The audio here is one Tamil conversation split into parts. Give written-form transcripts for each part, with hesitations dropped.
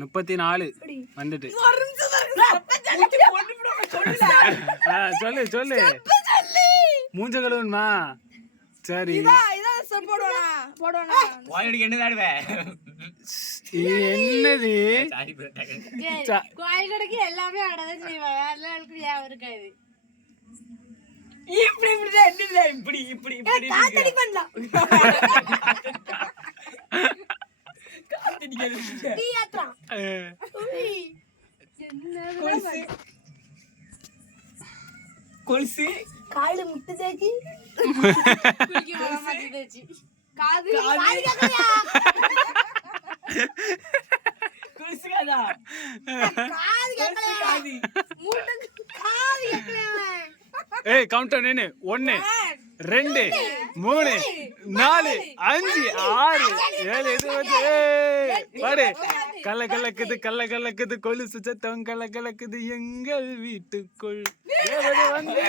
34 வந்துட்டு சொல்லு சொல்லு மூஞ்ச கழுவணுமா சரி என்னது கோயில் கடைக்கு எல்லாமே அடதான் செய்வாங்க இருக்காது இப்படி இப்படி இப்படி இப்படி காத்தடி பண்ணலாம் காத்தடி டீ ஆத்ரா கொலுசு கால்ல முட்டு தேச்சி குளிக்க வர மாட்டி தேச்சி காது காது கேக்கலையா கொலுசு காதா காது கேக்கலையா காது முட்டு காது கேக்கலையா ஏய் கவுண்டர் நின்னு 1 2 3 4 5 6 7 எது வந்து பாடு கல்ல கலக்குது கொலுசு சத்தம் கல்ல கலக்குது எங்கள் வீட்டுக்குள் வந்து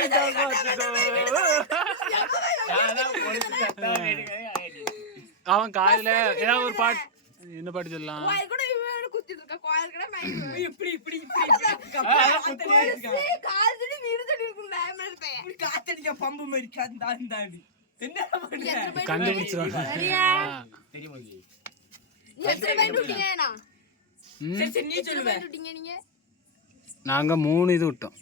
அவன் காலையில ஏதாவது ஒரு பாட்டு என்ன பாட்டு சொல்லலாம் நாங்க 3 இது விட்டோம்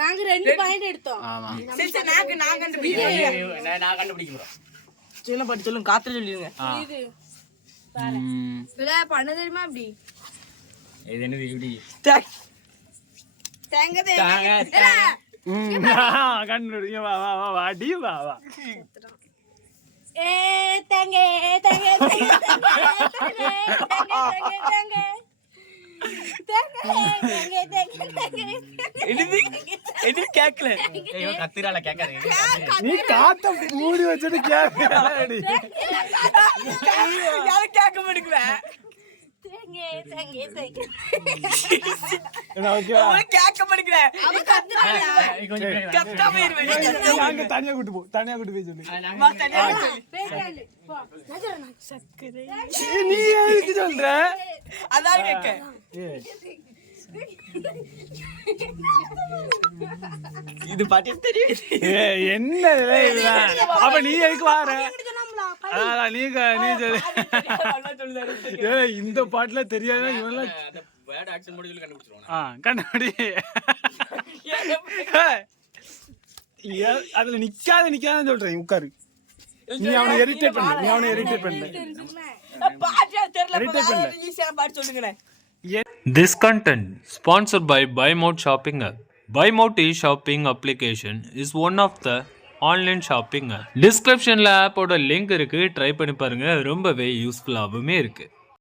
நாங்க 2 பாயிண்ட் எடுத்தோம் ஆமா நான் கண்டுபிடிக்கிறோம் சொல்லுங்க பாட்டு சொல்லுங்க காத்துல சொல்லிடுங்க இது பண்ண தெரியுமா அப்படி இது என்னது இப்படி கண்டுபிடிங்க வா வா வா வாடி வா வா நீ காத்த மூடி வச்சது கேட்க மாட்டேங்குவேன் தனியா கூட்டு போய் சொல்லு நீ எதுக்கு சொல்ற அதான் கேட்க இது பாட்டு தெரியும் என்ன அப்ப நீ எதுக்கு வார இந்த பாட்டுல தெரியாத கண்டுபிடி அதுல நிக்காத சொல்றேன் உட்காரு நீ அவனை இரிட்டேட் பண்ண This content sponsored by BuyMode Shopping App. BuyMode e-shopping application is one of the online shopping டிஸ்கிரிப்ஷனில் ஆப்போட லிங்க் இருக்குது, ட்ரை பண்ணி பாருங்கள், ரொம்பவே யூஸ்ஃபுல்லாகவுமே இருக்குது.